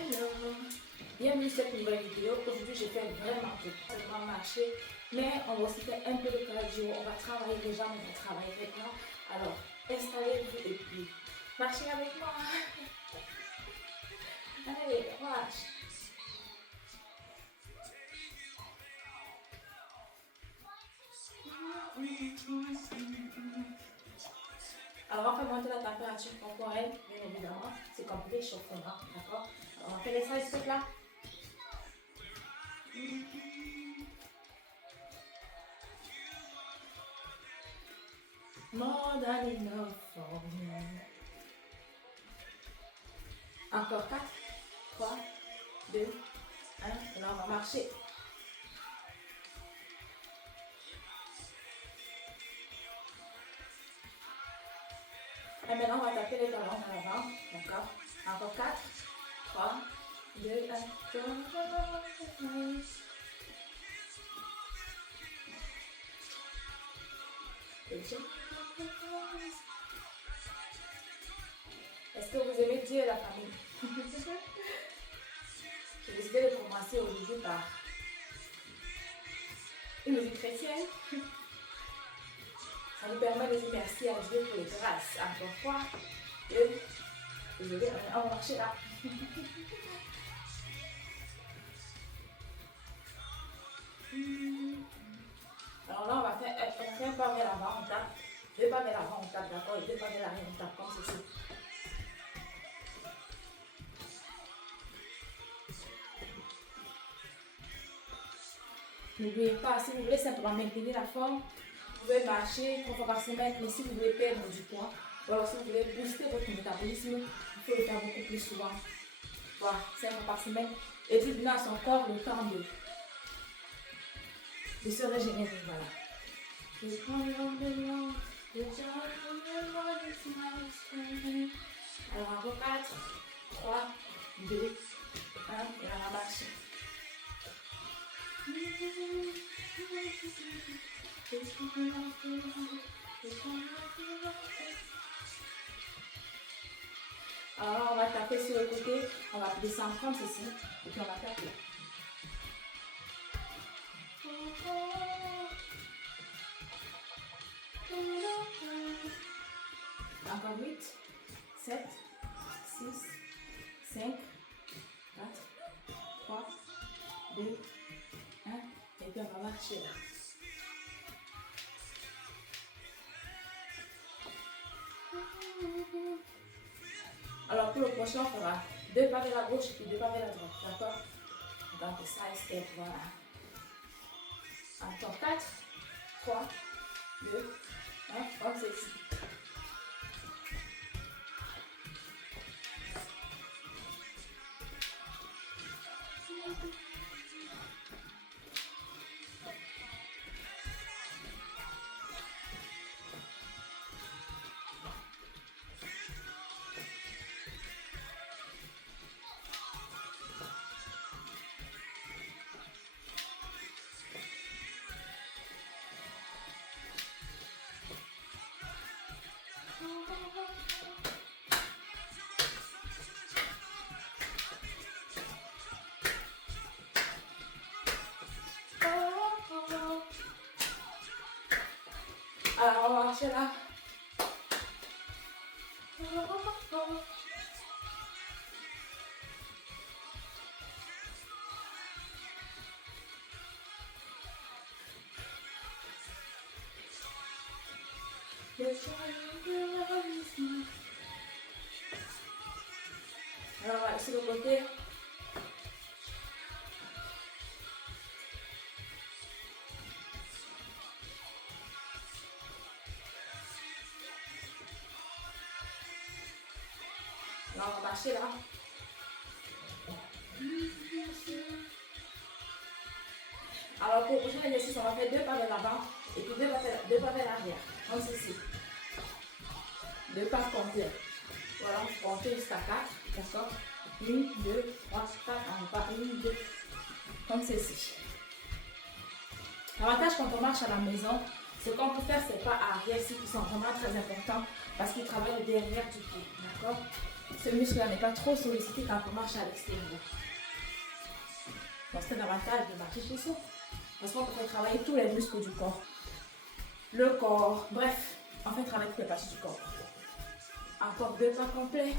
Hello, bienvenue sur cette nouvelle vidéo. Aujourd'hui, j'ai fait vraiment marché, mais on va aussi faire un peu de cardio. On va travailler les jambes, on va travailler avec moi. Alors, installez-vous et puis marchez avec moi. Allez, marche. Alors, on va faire monter la température corporelle, bien évidemment. C'est comme l'échauffement, d'accord? On va faire les 16 trucs là. More than enough for me. Encore 4, 3, 2, 1. Et là, on va marcher. Et maintenant, on va taper les talons en avant. D'accord? Encore 4, 3, 2, 1. Est-ce que vous aimez Dieu et la famille? J'ai décidé de commencer aujourd'hui par une musique chrétienne. Ça nous permet de dire merci à Dieu pour les grâces. Encore 3, 2, désolé, on va marcher là. Alors là, on va faire un pas vers l'avant, on tape. 2 pas vers l'avant, on tape, d'accord? Et 2 pas vers l'arrière, on tape comme ceci. N'oubliez pas, si vous voulez simplement maintenir la forme, vous pouvez marcher 3 fois par semaine, mais si vous voulez perdre du poids, ou alors si vous voulez booster votre métabolisme, il faut le faire beaucoup plus souvent. Voilà, 5 fois par semaine. Et puis donner à son corps le temps de se régénérer. Voilà. Alors encore 4, 3, 2, 1, et on va marcher. Alors on va taper sur le côté, on va descendre comme ceci, et puis on va taper. Encore 8, 7, 6, 5, 4, 3, 2, 1, et puis on va marcher là. Alors pour le prochain, on fera 2 pas vers la gauche et puis 2 pas vers la droite, d'accord? Donc side step, voilà. Encore 4, 3, 2, 1, comme ceci. Alors on va marcher là. Alors on va sur le côté. Alors on va marcher là. Alors pour le prochain exercice, on va faire 2 pas vers l'avant et puis 2 pas vers l'arrière. Comme ceci. 2 pas complets. Voilà, on va compter jusqu'à 4. D'accord? 1, 2, 3, 4, on va 1, 2. Comme ceci. L'avantage quand on marche à la maison, c'est qu'on peut faire ces pas arrière qui sont vraiment très importants parce qu'il travaille le derrière du pied, d'accord? Ce muscle-là n'est pas trop sollicité quand on marche à l'extérieur. Donc c'est un avantage de marcher chez soi. Parce qu'on peut travailler tous les muscles du corps. Le corps, bref, on fait travailler toutes les parties du corps. Encore 2 pas complets.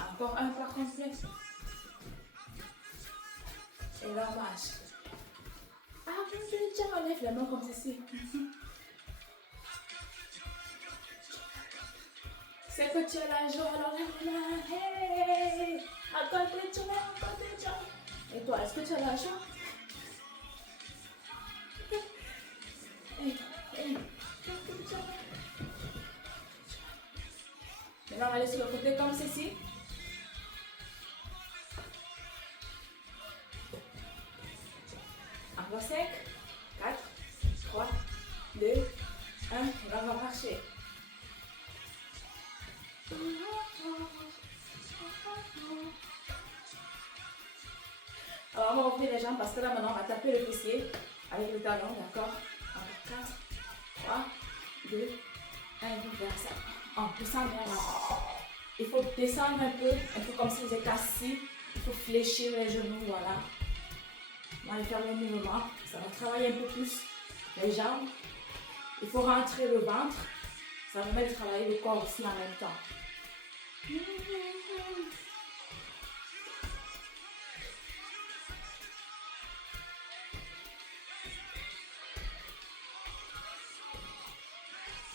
Encore 1 pas complet. Et là on marche. Ah, je vais déjà enlève les mains comme ceci. C'est que tu as la joie, alors lève la main. Hey! Encore des joies, encore des joies. Et toi, est-ce que tu as la joie? Hey. Maintenant, on va aller sur le côté comme ceci. Encore 5, 4, 3, 2, 1. Et là, on va marcher. Alors, on va ouvrir les jambes parce que là, maintenant, on va taper le fessier avec le talon, d'accord? Encore 4, 3, 2, 1, vers ça. On descend vers là. Il faut descendre un peu comme si vous êtes assis. Il faut fléchir les genoux, voilà. On va aller faire le mouvement. Ça va travailler un peu plus les jambes. Il faut rentrer le ventre. Ça va permettre de travailler le corps aussi en même temps.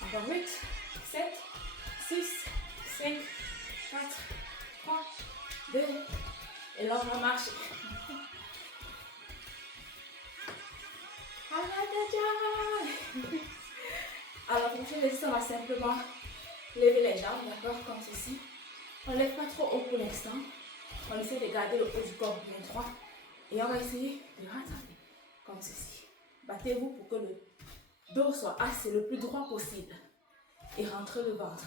Encore 8, 7, 6, 5, 4, 3, 2. Et là, on va marcher. Alors, pour faire l'exercice, on va simplement lever les jambes, d'accord, comme ceci. On ne lève pas trop haut pour l'instant. On essaie de garder le haut du corps bien droit. Et on va essayer de rattraper, comme ceci. Battez-vous pour que le dos soit assez le plus droit possible. Et rentrez le ventre.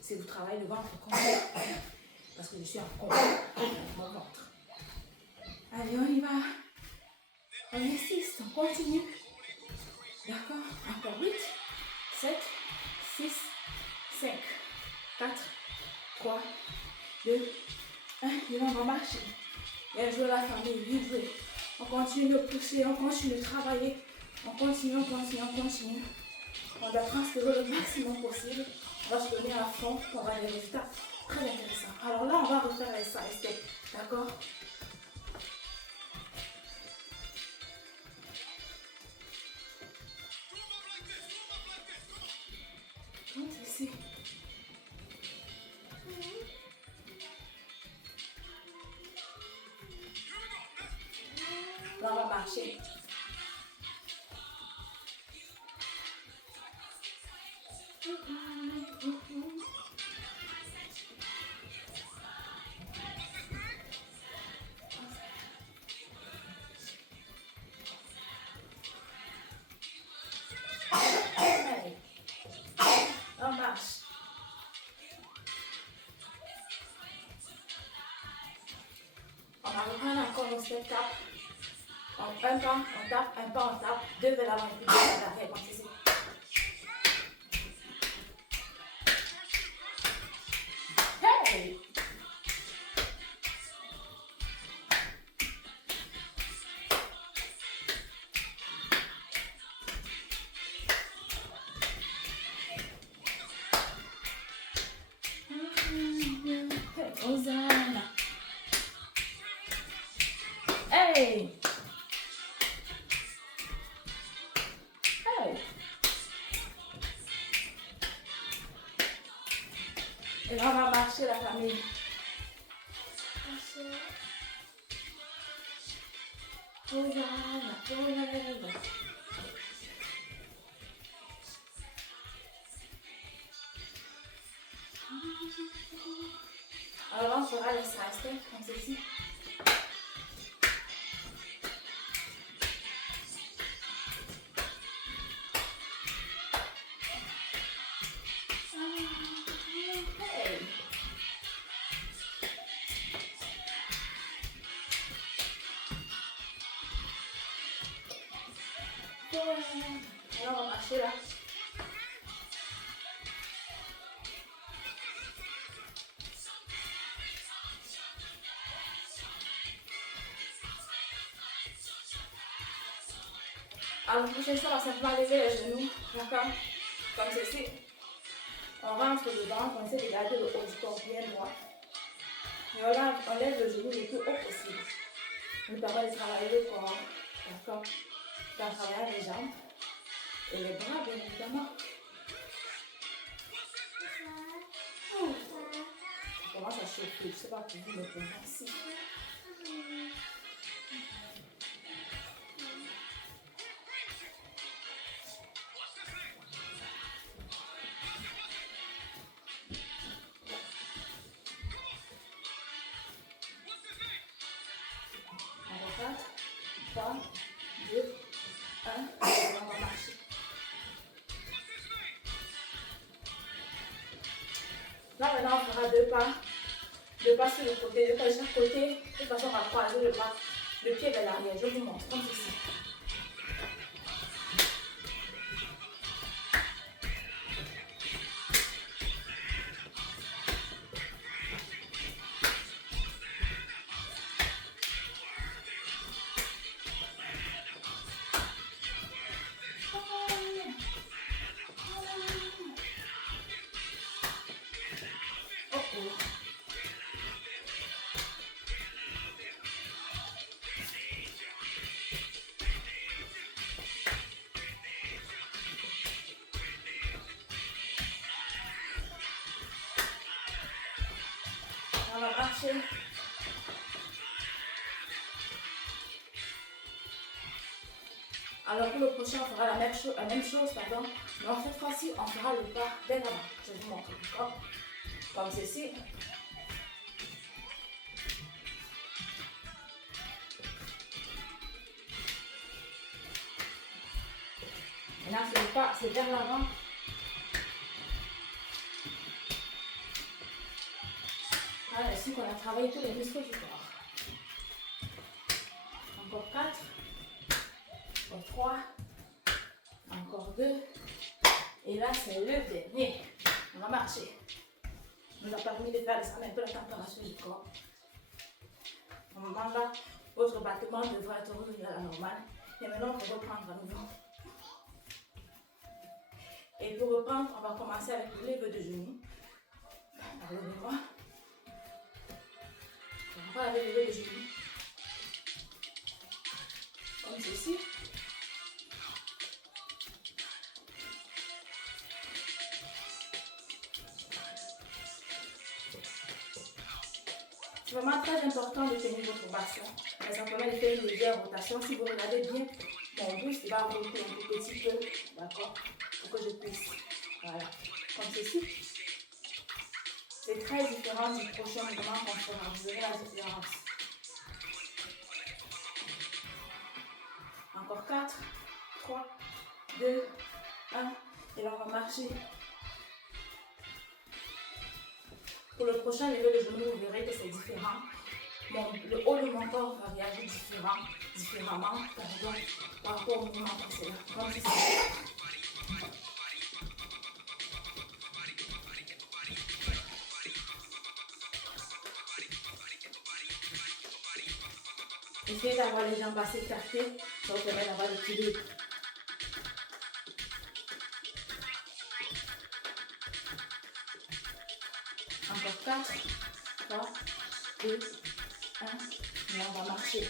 Si vous travaillez le ventre complet, parce que je suis en combat avec mon ventre. Allez, on y va. On insiste, on continue. D'accord? Encore 8, 7, 6, 5, 4, 3, 2, 1. Et là, on va marcher. Bien joué la famille, bien joué. On continue de pousser, on continue de travailler. On continue, on continue, on continue. On doit transférer le maximum possible. On va se donner à fond pour avoir des résultats très intéressants. Alors là, on va refaire les side steps. D'accord? Comme ceci. Là, on va marcher. Allez. On marche. On va reprendre encore le step tap. Un pas, on tape, un pas, on tape. 2 vers l'avant et puis 2 vers l'arrière, comme ceci. Hey! Hosanna. Hey! Hey! Et là, on va marcher la famille. Hosanna, Hosanna. Alors, on fera les side steps comme ceci. Hey! Alors, on va marcher là. À la prochaine fois, on va simplement lever les genoux, d'accord? Comme ceci. On rentre dedans, on essaie de garder le haut du corps bien droit. Et on lève le genou le plus haut possible. Nous permet de travailler le corps, d'accord? On travaille les jambes et les bras, bien évidemment. On commence à chauffer, je ne sais pas pour vous, mais pour moi aussi. On va 4, 3, 2, 1, et on va marcher. Là maintenant on fera deux pas sur le côté, deux pas de chaque côté. De toute façon on va croiser le pied vers l'arrière. Je vous montre comme ceci. On va marcher. Alors pour le prochain, on fera la même chose, pardon. Mais cette fois-ci, on fera le pas vers l'avant. Je vous montre, d'accord? Comme ceci. Maintenant, ce pas, c'est vers l'avant. Voilà, ici qu'on a travaillé tous les muscles du corps. Encore 4. Encore 3. Encore 2. Et là, c'est le dernier. On va marcher. On nous a permis de faire ça, un peu la température du corps. Au moment là, votre battement devrait être revenu à la normale. Et maintenant, on va reprendre à nouveau. Et pour reprendre, on va commencer avec le lève de genoux. Levez-moi. On va lever les genoux. Comme ceci. C'est vraiment très important de tenir votre bassin. Mais simplement de faire une légère rotation. Si vous regardez bien, mon buste il va remonter un tout petit peu. D'accord? Pour que je puisse. Voilà. Comme ceci. C'est très différent du prochain mouvement qu'on fera. Vous verrez la différence. Encore 4, 3, 2, 1. Et là, on va marcher. Pour le prochain lever de genou, vous verrez que c'est différent. Le haut de mon corps va réagir différemment par rapport au mouvement précédent. Comme ceci. Essayez d'avoir les jambes assez écartées, ça vous permet d'avoir l'équilibre. Encore 4, 3, 2, 1, et on va marcher.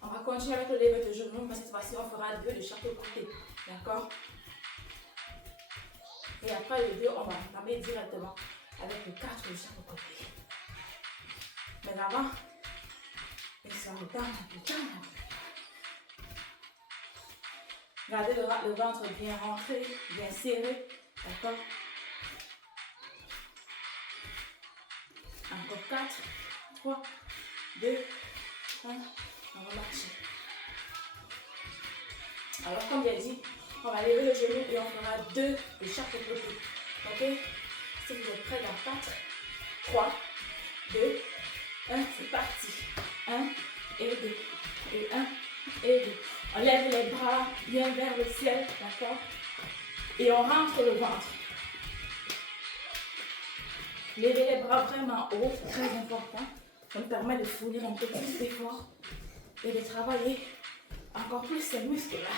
On va continuer avec le lever de genoux, mais cette fois-ci on fera 2 de chaque côté. D'accord? Et après le 2, on va entamer directement avec le 4 de chaque côté. Mais d'abord, laissez le temps, le temps. Gardez le ventre bien rentré, bien serré. D'accord? Encore 4, 3, 2, 1. On va marcher. Alors, comme bien dit, on va lever le genou et on fera 2 de chaque côté. Ok? Si vous êtes prêts dans 4, 3, 2, 1, c'est parti. 1 et 2. Et 1 et 2. On lève les bras bien vers le ciel. D'accord? Et on rentre le ventre. Levez les bras vraiment haut, c'est très important. Ça me permet de fournir un peu plus d'effort et de travailler encore plus ces muscles-là.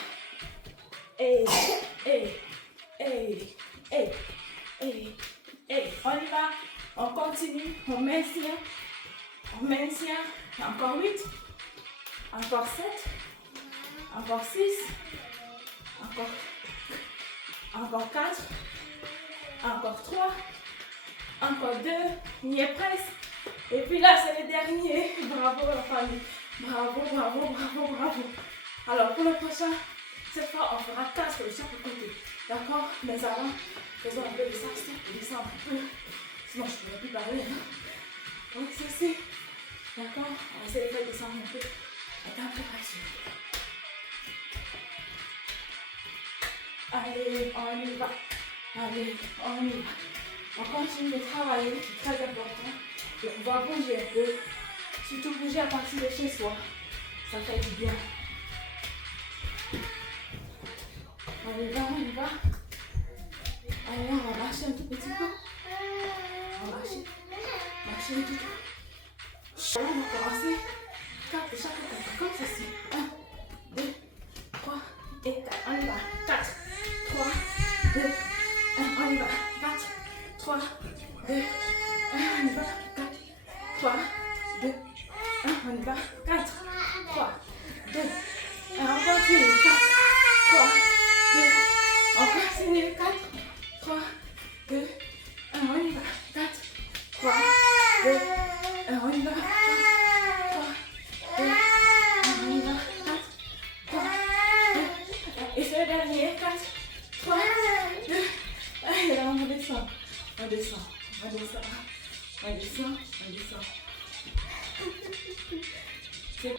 Et, on y va, on continue, on maintient, encore 8, encore 7, encore 6, encore 4, encore 3, encore 2, on y est presque. Et puis là, c'est le dernier. Bravo la famille. Bravo. Alors pour le prochain, cette fois, on fera 4 de chaque côté. D'accord? Mais avant, faisons un peu de ça, descendre un peu. Sinon, je ne pourrais plus parler. Donc, ceci. D'accord? On va essayer de faire descendre un peu la température. Allez, on y va. On continue de travailler, c'est très important. De pouvoir bouger un peu. Surtout bouger à partir de chez soi. Ça fait du bien. On y va. Allez, on va marcher un tout petit peu. On va marcher un tout petit peu. On va commencer 4 de chaque côté, comme ceci. 1, 2, 3 et 4. On y va. 4, 3, 2, 1. On y va. 4, 3, 2, 1. On y va. 4, 3, 2, 1. On y va. 4, 3, 2, 1. On continue. 4, 3, 2, 1. On continue. 4, 3, 2, 1. On y va. 4, 3, 2, 1. On y va. 4, 3, 2, 1. On y va. 4, 3, 2, 1. Et c'est le dernier. 4, 3, 2, 1. Et là, on descend. C'est...